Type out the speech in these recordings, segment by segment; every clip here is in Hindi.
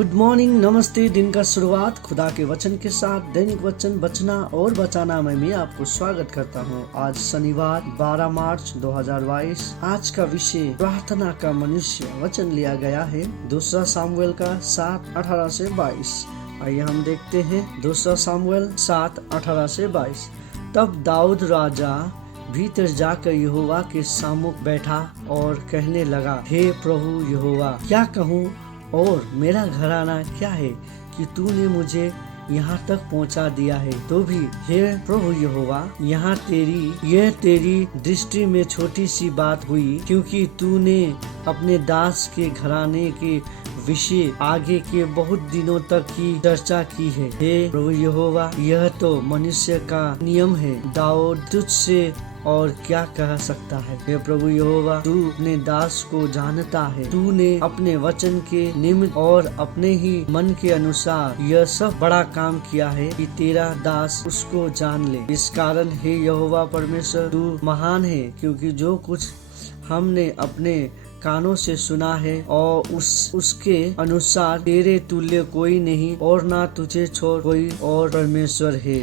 गुड मॉर्निंग, नमस्ते। दिन का शुरुआत खुदा के वचन के साथ दैनिक वचन बचना और बचाना में मैं आपको स्वागत करता हूँ। आज शनिवार 12 मार्च 2022। आज का विषय प्रार्थना का मनुष्य वचन लिया गया है दूसरा सामुएल का 7:18 से 22। आइए हम देखते हैं दूसरा सामुएल 7:18 से 22। तब दाऊद राजा भीतर जाकर यहोवा के सम्मुख बैठा और कहने लगा, हे प्रभु यहोवा, क्या कहूँ और मेरा घराना क्या है कि तूने मुझे यहाँ तक पहुँचा दिया है। तो भी हे प्रभु यहोवा, यह तेरी दृष्टि में छोटी सी बात हुई, क्योंकि तूने अपने दास के घराने के विषय आगे के बहुत दिनों तक की चर्चा की है। हे प्रभु यहोवा, यह तो मनुष्य का नियम है। दाऊद तुझसे और क्या कह सकता है। हे प्रभु यहोवा, तू अपने दास को जानता है। तूने अपने वचन के निमित्त और अपने ही मन के अनुसार यह सब बड़ा काम किया है कि तेरा दास उसको जान ले। इस कारण हे यहोवा परमेश्वर, तू महान है, क्योंकि जो कुछ हमने अपने कानों से सुना है और उसके अनुसार तेरे तुल्य कोई नहीं, और ना तुझे छोड़ कोई और परमेश्वर है।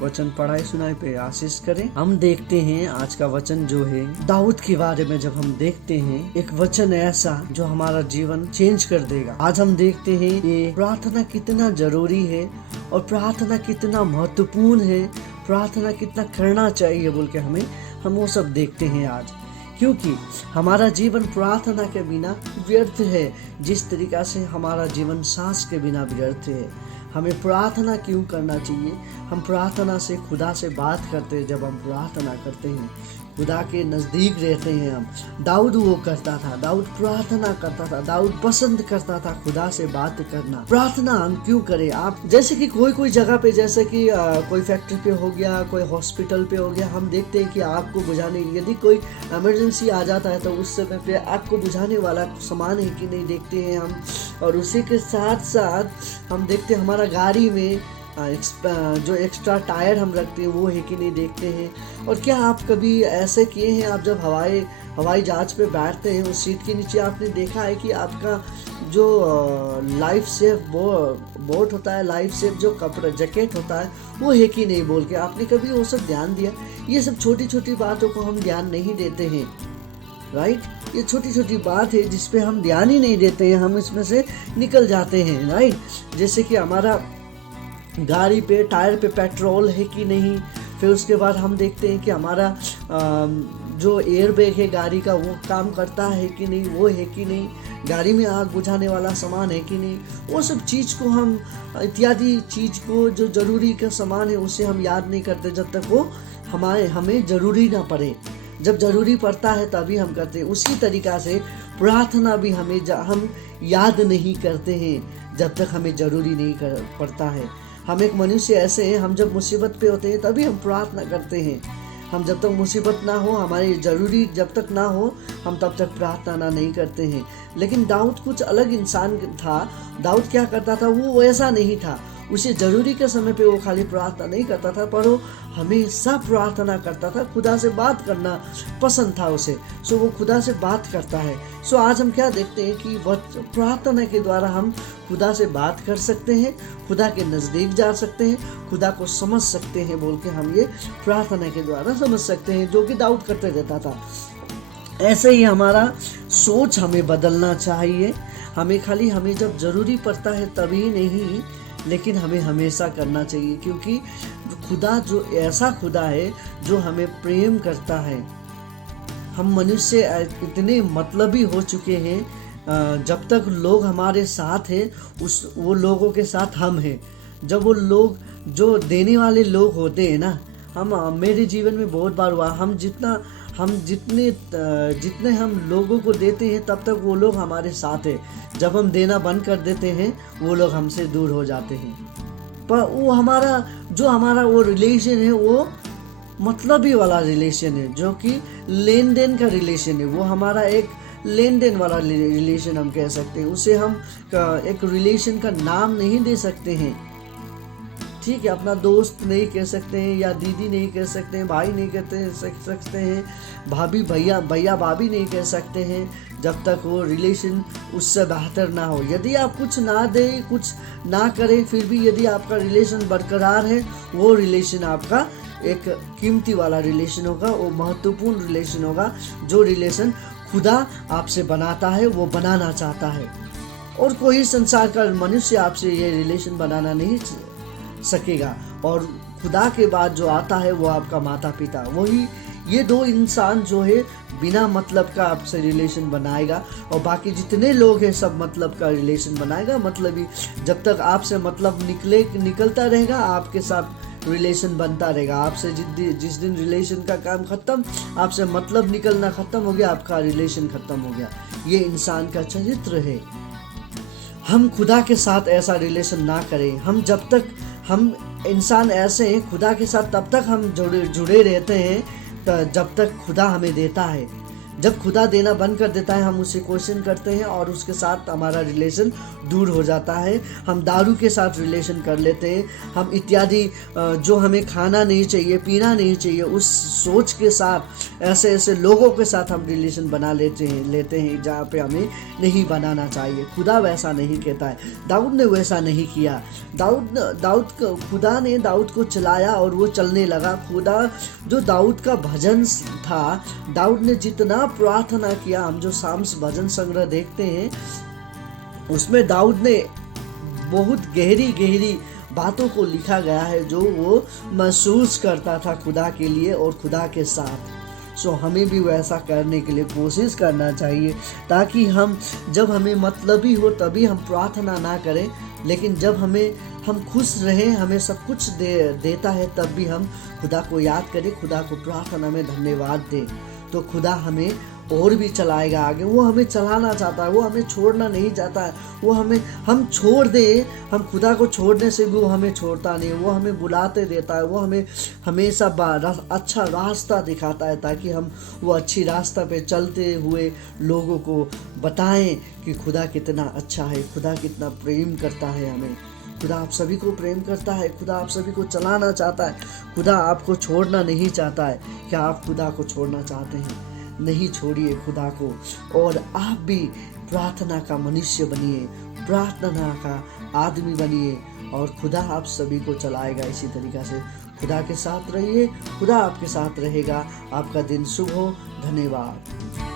वचन पढ़ाई सुनाई पे आशीष करें। हम देखते हैं आज का वचन जो है दाऊद के बारे में। जब हम देखते हैं एक वचन ऐसा जो हमारा जीवन चेंज कर देगा। आज हम देखते हैं ये प्रार्थना कितना जरूरी है और प्रार्थना कितना महत्वपूर्ण है, प्रार्थना कितना करना चाहिए बोल के हम वो सब देखते हैं आज। क्योंकि हमारा जीवन प्रार्थना के बिना व्यर्थ है, जिस तरीका से हमारा जीवन सांस के बिना व्यर्थ है। हमें प्रार्थना क्यों करना चाहिए? हम प्रार्थना से खुदा से बात करते हैं। जब हम प्रार्थना करते हैं, खुदा के नजदीक रहते हैं हम। दाऊद वो करता था, दाऊद प्रार्थना करता था, दाऊद पसंद करता था खुदा से बात करना। प्रार्थना हम क्यों करें? आप जैसे कि कोई जगह पे, जैसे कि कोई फैक्ट्री पे हो गया, कोई हॉस्पिटल पे हो गया, हम देखते हैं कि आग को बुझाने, यदि कोई इमरजेंसी आ जाता है तो उस समय पे आग को बुझाने वाला सामान है कि नहीं देखते हैं हम। और उसी के साथ साथ हम देखते हैं हमारा गाड़ी में जो एक्स्ट्रा टायर हम रखते हैं वो है कि नहीं देखते हैं। और क्या आप कभी ऐसे किए हैं, आप जब हवाई जहाज पे बैठते हैं, उस सीट के नीचे आपने देखा है कि आपका जो लाइफ सेफ बोट होता है, लाइफ सेफ जो कपड़ा जैकेट होता है वो है कि नहीं बोल के आपने कभी वो सब ध्यान दिया? ये सब छोटी छोटी बातों को हम ध्यान नहीं देते हैं, राइट। ये छोटी छोटी बात है जिसपे हम ध्यान ही नहीं देते हैं, हम इसमें से निकल जाते हैं, राइट। जैसे कि हमारा गाड़ी पे टायर पे पेट्रोल है कि नहीं, फिर उसके बाद हम देखते हैं कि हमारा जो एयर बैग है गाड़ी का वो काम करता है कि नहीं, वो है कि नहीं, गाड़ी में आग बुझाने वाला सामान है कि नहीं। वो सब चीज़ को हम इत्यादि चीज़ को जो जरूरी का सामान है उसे हम याद नहीं करते जब तक वो हमें जरूरी ना पड़े। जब जरूरी पड़ता है तभी हम करते हैं। उसी तरीका से प्रार्थना भी हम याद नहीं करते हैं जब तक हमें जरूरी नहीं पड़ता है। हम एक मनुष्य ऐसे हैं, हम जब मुसीबत पे होते हैं तभी हम प्रार्थना करते हैं। हम जब तक मुसीबत ना हो, हमारी जरूरी जब तक ना हो, हम तब तक प्रार्थना नहीं करते हैं। लेकिन दाऊद कुछ अलग इंसान था। दाऊद क्या करता था, वो वैसा नहीं था। उसे जरूरी के समय पे वो खाली प्रार्थना नहीं करता था, पर वो हमेशा प्रार्थना करता था। खुदा से बात करना पसंद था उसे, सो वो खुदा से बात करता है। सो आज हम क्या देखते हैं कि प्रार्थना के द्वारा हम खुदा से बात कर सकते हैं, खुदा के नज़दीक जा सकते हैं, खुदा को समझ सकते हैं बोल के हम ये प्रार्थना के द्वारा समझ सकते हैं, जो कि दाऊद करते रहता था। ऐसे ही हमारा सोच हमें बदलना चाहिए। हमें जब जरूरी पड़ता है तभी नहीं, लेकिन हमें हमेशा करना चाहिए, क्योंकि खुदा जो ऐसा खुदा है जो हमें प्रेम करता है। हम मनुष्य इतने मतलबी हो चुके हैं, जब तक लोग हमारे साथ हैं वो लोगों के साथ हम हैं। जब वो लोग जो देने वाले लोग होते हैं ना, मेरे जीवन में बहुत बार हुआ, जितने हम लोगों को देते हैं तब तक वो लोग हमारे साथ हैं। जब हम देना बंद कर देते हैं वो लोग हमसे दूर हो जाते हैं। पर वो हमारा वो रिलेशन है, वो मतलबी वाला रिलेशन है, जो कि लेन देन का रिलेशन है। वो हमारा एक लेन देन वाला रिलेशन हम कह सकते हैं। उसे हम एक रिलेशन का नाम नहीं दे सकते हैं, ठीक है। अपना दोस्त नहीं कह सकते हैं, या दीदी नहीं कह सकते हैं, भाई नहीं कहते सकते हैं, भाभी भैया भाभी नहीं कह सकते हैं, जब तक वो रिलेशन उससे बेहतर ना हो। यदि आप कुछ ना दें, कुछ ना करें, फिर भी यदि आपका रिलेशन बरकरार है, वो रिलेशन आपका एक कीमती वाला रिलेशन होगा, वो महत्वपूर्ण रिलेशन होगा। जो रिलेशन खुदा आपसे बनाता है, वो बनाना चाहता है, और कोई संसार का मनुष्य आपसे ये रिलेशन बनाना नहीं सकेगा। और खुदा के बाद जो आता है वो आपका माता पिता, वही ये दो इंसान जो है बिना मतलब का आपसे रिलेशन बनाएगा, और बाकी जितने लोग हैं सब मतलब का रिलेशन बनाएगा। मतलब ही जब तक आपसे मतलब निकलता रहेगा, आपके साथ रिलेशन बनता रहेगा। आपसे जिस दिन रिलेशन का काम खत्म, आपसे मतलब निकलना खत्म हो गया, आपका रिलेशन खत्म हो गया। ये इंसान का चरित्र है। हम खुदा के साथ ऐसा रिलेशन ना करें। हम इंसान ऐसे हैं, खुदा के साथ तब तक हम जुड़े रहते हैं जब तक खुदा हमें देता है। जब खुदा देना बंद कर देता है, हम उसे क्वेश्चन करते हैं और उसके साथ हमारा रिलेशन दूर हो जाता है। हम दारू के साथ रिलेशन कर लेते हैं, हम इत्यादि जो हमें खाना नहीं चाहिए, पीना नहीं चाहिए, उस सोच के साथ ऐसे लोगों के साथ हम रिलेशन बना लेते हैं जहाँ पे हमें नहीं बनाना चाहिए। खुदा वैसा नहीं कहता है। दाऊद ने वैसा नहीं किया। खुदा ने दाऊद को चलाया और वो चलने लगा। खुदा जो दाऊद का भजन था, दाऊद ने जितना प्रार्थना किया, हम जो साम्स भजन संग्रह देखते हैं उसमें दाऊद ने बहुत गहरी बातों को लिखा गया है जो वो महसूस करता था खुदा के लिए और खुदा के साथ। सो हमें भी वैसा करने के लिए कोशिश करना चाहिए, ताकि जब हमें मतलबी हो तभी हम प्रार्थना ना करें, लेकिन जब हम खुश रहें, हमें सब कुछ देता है, तब भी हम खुदा को याद करें, खुदा को प्रार्थना में धन्यवाद दें। तो खुदा हमें और भी चलाएगा आगे। वो हमें चलाना चाहता है, वो हमें छोड़ना नहीं चाहता है। वो हम छोड़ दें, हम खुदा को छोड़ने से भी वो हमें छोड़ता नहीं। वो हमें बुलाते देता है, वो हमें हमेशा अच्छा रास्ता दिखाता है, ताकि हम वो अच्छी रास्ता पे चलते हुए लोगों को बताएं कि खुदा कितना अच्छा है, खुदा कितना प्रेम करता है हमें। खुदा आप सभी को प्रेम करता है, खुदा आप सभी को चलाना चाहता है, खुदा आपको छोड़ना नहीं चाहता है। क्या आप खुदा को छोड़ना चाहते हैं? नहीं छोड़िए खुदा को, और आप भी प्रार्थना का मनुष्य बनिए, प्रार्थना का आदमी बनिए, और खुदा आप सभी को चलाएगा इसी तरीक़ा से। खुदा के साथ रहिए, खुदा आपके साथ रहेगा। आपका दिन शुभ हो। धन्यवाद।